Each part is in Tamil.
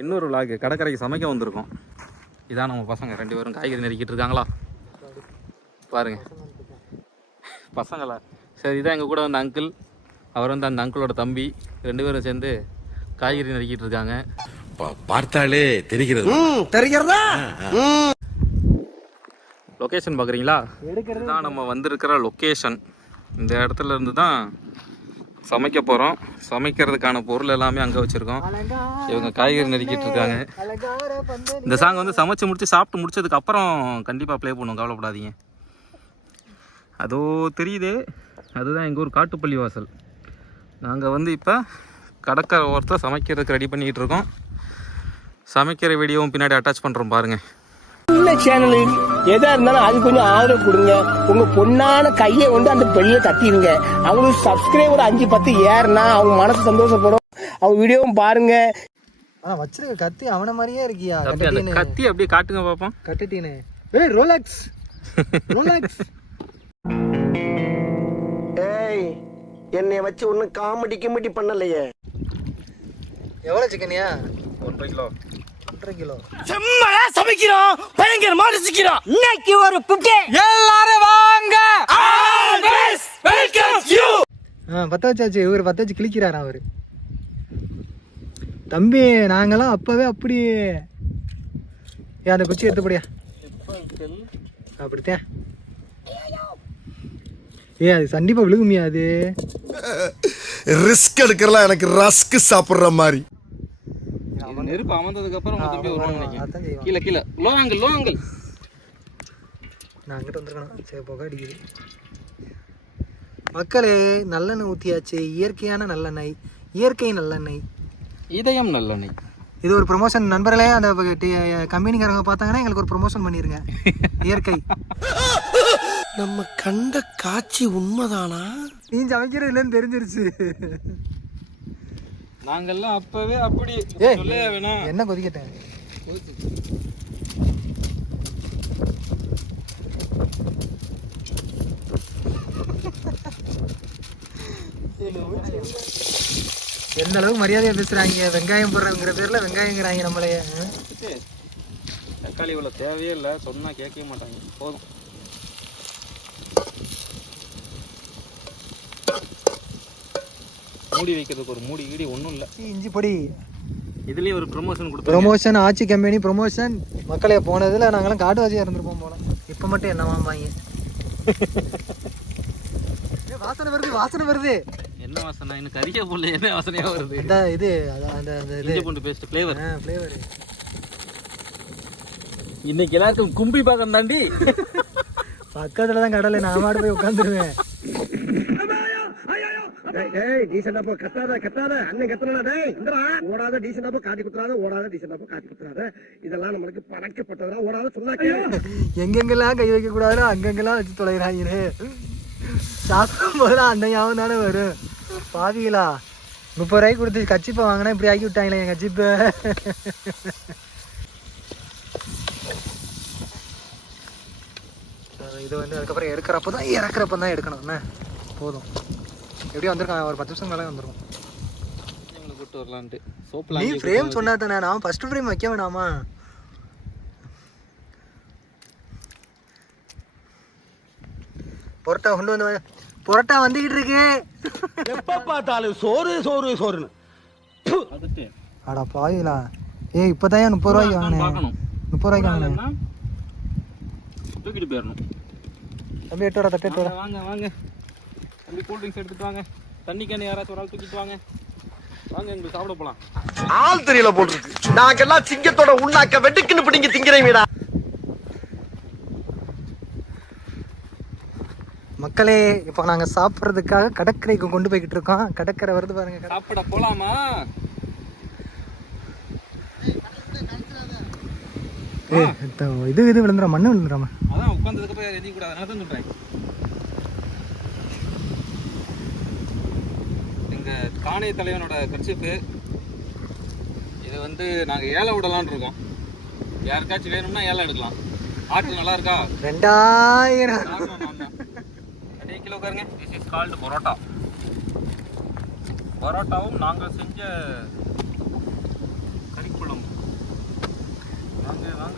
இன்னொரு விளாக் கடற்கரைக்கு சமைக்க வந்திருக்கோம். இதான் நம்ம பசங்க 2 பேரும் காய்கறி நறுக்கிட்டு இருக்காங்களா பாருங்க பசங்களா. சரி, இதான் எங்கள் கூட வந்த அங்கிள், அவர் வந்து அந்த அங்கிளோட தம்பி, 2 பேரும் சேர்ந்து காய்கறி நறுக்கிட்டு இருக்காங்க. பார்த்தாலே தெரிகிறது. தெரிகிறதா? லொக்கேஷன் பார்க்குறீங்களா? இதுதான் நம்ம வந்திருக்கிற லொக்கேஷன். இந்த இடத்துல இருந்து தான் சமைக்க போகிறோம். சமைக்கிறதுக்கான பொருள் எல்லாமே அங்கே வச்சுருக்கோம். இவங்க காய்கறி நறுக்கிட்டு இருக்காங்க. இந்த சாங் வந்து சமைச்சு முடிச்சு சாப்பிட்டு முடிச்சதுக்கு அப்புறம் கண்டிப்பாக ப்ளே பண்ணுவோம், கவலைப்படாதீங்க. அதோ தெரியுது, அதுதான் எங்கள் ஊர் காட்டுப்பள்ளி வாசல். நாங்கள் வந்து இப்போ கடற்கரை ஓரத்தில் சமைக்கிறதுக்கு ரெடி பண்ணிக்கிட்டு இருக்கோம். சமைக்கிற வீடியோவும் பின்னாடி அட்டாச் பண்ணுறோம் பாருங்கள். இந்த சேனலு எதா இருந்தாலும் அது கொஞ்சம் ஆதரவு கொடுங்க. உங்க பொண்ணான கையை கொண்டு அந்த பெல்ல தட்டிடுங்க. அவங்களுக்கு சப்ஸ்கிரைபர் 5-10 ஏறுனா அவங்க மனசு சந்தோஷப்படும். அவங்க வீடியோவும் பாருங்க. வச்சிருக்க கத்தி அவன மாதிரியே இருக்கியா? கத்தி அப்படியே காட்டுங்க பாப்போம். கட்டிட்டீனே. ஏய் ரோலக்ஸ் ரோலக்ஸ். ஏய், என்னைய வச்சு ஒன்னும் காமெடி கிமெடி பண்ணலையே. எவ்வளவு சிக்கனியா? 1.5 கிலோ. 1.5 கிலோ. செம்மையா சமைக்கிறோம், பயங்கரமா ரசிக்கிறோம். இன்னைக்கு ஒரு புட்டி. எல்லாரும் வாங்க. Always welcome you. பத்த வச்சாச்சு. இவர் பத்த வச்சு கிளிக்கிறாரா அவரு. தம்பி நாங்கெல்லாம் அப்பவே அப்படி. அந்த குச்சி எடுத்துப்படியா? அப்படித்தான். அது கண்டிப்பா விழுகுமியா? அது ரிஸ்க் எடுக்கிறலாம் எனக்கு ரஸ்க் சாப்பிடுற மாதிரி. நெருப்பு அமர்ந்ததுக்கு அப்புறம் தம்பி வருவாங்க. கீழே கீழே லோ ஆங்கிள் நான் அங்கிட்ட வந்துருக்கணும். சரி, புகை அடிக்குது. மக்களே, நல்லெண்ணெய் ஊற்றியாச்சு. இயற்கையான நல்லெண்ணெய், இயற்கை நல்லெண்ணெய், இதயம் நல்லெண்ணெய். இது ஒரு ப்ரொமோஷன். நண்பர்களே, அந்த கம்பெனிக்காரங்க பார்த்தாங்கன்னா எங்களுக்கு ஒரு ப்ரொமோஷன் பண்ணிருங்க. இயற்கை. நம்ம கண்ட காட்சி உண்மைதானா? நீ சமைக்கிறது இல்லைன்னு தெரிஞ்சிருச்சு. நாங்கெல்லாம் அப்பவே அப்படி. என்ன கொதிக்கிட்டேன். எந்த அளவுக்கு மரியாதையா பேசுறாங்க. வெங்காயம் போடுறங்கிற பேர்ல வெங்காயங்கிறாங்க நம்மளைய. தக்காளி இவ்வளோ தேவையே இல்லை, சொன்னா கேட்கவே மாட்டாங்க. போதும். மூடி வைக்கிறதுக்கு ஒரு மூடி கீடி ஒன்றும் இல்லை. இஞ்சி பொடி. இதுலேயும் ஒரு ப்ரொமோஷன் கொடுத்து ப்ரொமோஷன், ஆட்சி கம்பெனி ப்ரொமோஷன். மக்களே, போனதில் நாங்களாம் காட்டுவாசியாக இருந்திருப்போம் போல. இப்போ மட்டும் என்ன வாங்க. வாசனை வருது, வாசனை வருது. என்ன வாசனை? இன்னும் கறிக்க போடல, என்ன வாசனையாக வருது? இந்த இது அந்த இஞ்சி பூண்டு பேஸ்ட் ஃப்ளேவர். ஃப்ளேவர். இன்னைக்கு எல்லாருக்கும் கும்பி பாக்கம் தாண்டி. பக்கத்துல தான் கடலை. நான் மாடு போய் உட்காந்துருவேன். இதெல்லாம் நம்மளுக்கு பழக்கப்பட்டதா. ஓடாத சொன்னா எங்கெங்கெல்லாம் கை வைக்க கூடாதோ அங்கெங்கெல்லாம் வச்சு தொலைகிறாங்க. சாப்பிடும் போதெல்லாம் அந்த ஞாபகம் தானே வரும். பாவிகளா, 30 ரூபாய்க்கு கொடுத்து கச்சிப்பை வாங்கினா இப்படி ஆக்கி விட்டாங்களே என் கச்சிப்பை. இது வந்து அதுக்கப்புறம் எடுக்கிறப்ப தான் இறக்குறப்ப தான் எடுக்கணும். என்ன போதும். எப்படியும் வந்திருக்கான், ஒரு 10 நிமிஷம் மேலே வந்துருக்கும். எங்களை கூப்பிட்டு வரலான்ட்டு சோப்பில் நீ ஃப்ரேம் சொன்னா தானே. நான் ஃபர்ஸ்ட் ஃப்ரேம் வைக்க வேணாமா? பொரோட்டா கொண்டு வந்து. பொரோட்டா வந்துகிட்டு இருக்கு. எப்ப பார்த்தாலும் சோறு சோறு சோறுன்னு. அடா பாவிகளா. இப்பதான் 30 ரூபாய்க்கு வாங்கினேன். 30 ரூபாய்க்கு வாங்கினேன். தூக்கிட்டு போயிடணும். தம்பி எட்டோட தட்டு எட்டோட. வாங்க வாங்க தம்பி, கூல் ட்ரிங்க்ஸ் எடுத்துட்டு வாங்க. தண்ணி கேன் யாராச்சும் ஒரு ஆள் தூக்கிட்டு வாங்க. வாங்க, எங்களுக்கு சாப்பிட போலாம். ஆள் தெரியல போட்டுருக்கு. நாங்கெல்லாம் சிங்கத்தோட உண்ணாக்க வெட்டுக்குன்னு பிடிங்க திங்கிறீங்கடா. மக்களே, இப்போ நாங்கள் சாப்பிட்றதுக்காக கடற்கரைக்கு கொண்டு போய்கிட்டு இருக்கோம். கடற்கரை வருது பாருங்க. சாப்பிட போலாமா? இது விழுந்துடும், மண்ணு விழுந்துடாம. அதான் உட்கார்ந்ததுக்கு அப்புறம் எதையும் கூடாது. நான் தான் சொல்றேன். எங்க காணை தலைவனோட கர்ச்சிப்பு இது வந்து நாங்க ஏழை விடலான்னு இருக்கோம். யாருக்காச்சும் வேணும்னா ஏழை எடுக்கலாம். ஆட்டு நல்லா இருக்கா? 2000 கிலோ பாருங்க. This is called parotta. பரோட்டாவும் நாங்கள் செஞ்ச கறிக்குழம்பு.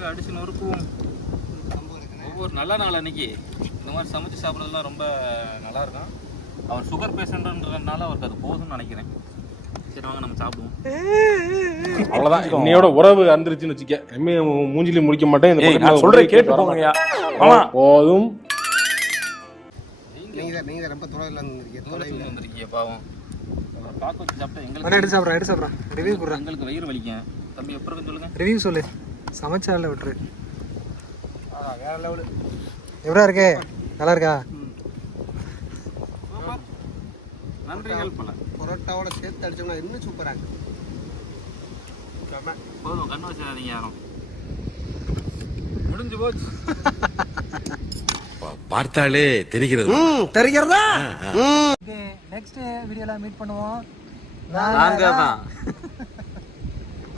வாங்க அடிச்சு நொறுக்குவோம். ஒவ்வொரு நல்ல நாள் அன்னைக்கு இந்த மாதிரி சமைச்சு சாப்பிட்றதுலாம் ரொம்ப நல்லா இருக்கும். அவர் சுகர் பேஷண்ட்ன்றதுனால அவருக்கு அது போதும்னு நினைக்கிறேன். சரி வாங்க நம்ம சாப்பிடுவோம். அவ்வளவுதான் இன்னையோட உறவு அந்திருச்சுன்னு வச்சுக்க. எம்ஏ மூஞ்சிலி முடிக்க மாட்டேன். இந்த பக்கத்துல சொல்றேன் கேட்டு போங்கய்யா. போதும். நீங்க ரொம்ப தொலைவில் வந்திருக்கீங்க பாவம். பார்க்க வச்சு சாப்பிட்டா எடுத்து சாப்பிட்றேன் ரிவ்யூ கொடுறேன். எங்களுக்கு வயிறு வலிக்கும். தம்பி எப்படி இருக்குன்னு சொல்லுங்க. ரிவ்யூ சொல்லு. சமைச்சால விட்டுரு. வேற லெவலு. எப்படா இருக்கே? நல்லா இருக்கா? நன்றிகள் பல. பரோட்டாவோட சேர்த்து அடிச்சோம்னா இன்னும் சூப்பரா இருக்கு. போதும் கண்ணு வச்சிடாதீங்க யாரும். முடிஞ்சு போச்சு. பார்த்தாலே தெரிகிறது. தெரிகிறதா? நெக்ஸ்ட் வீடியோல மீட் பண்ணுவோம். நாங்க தான்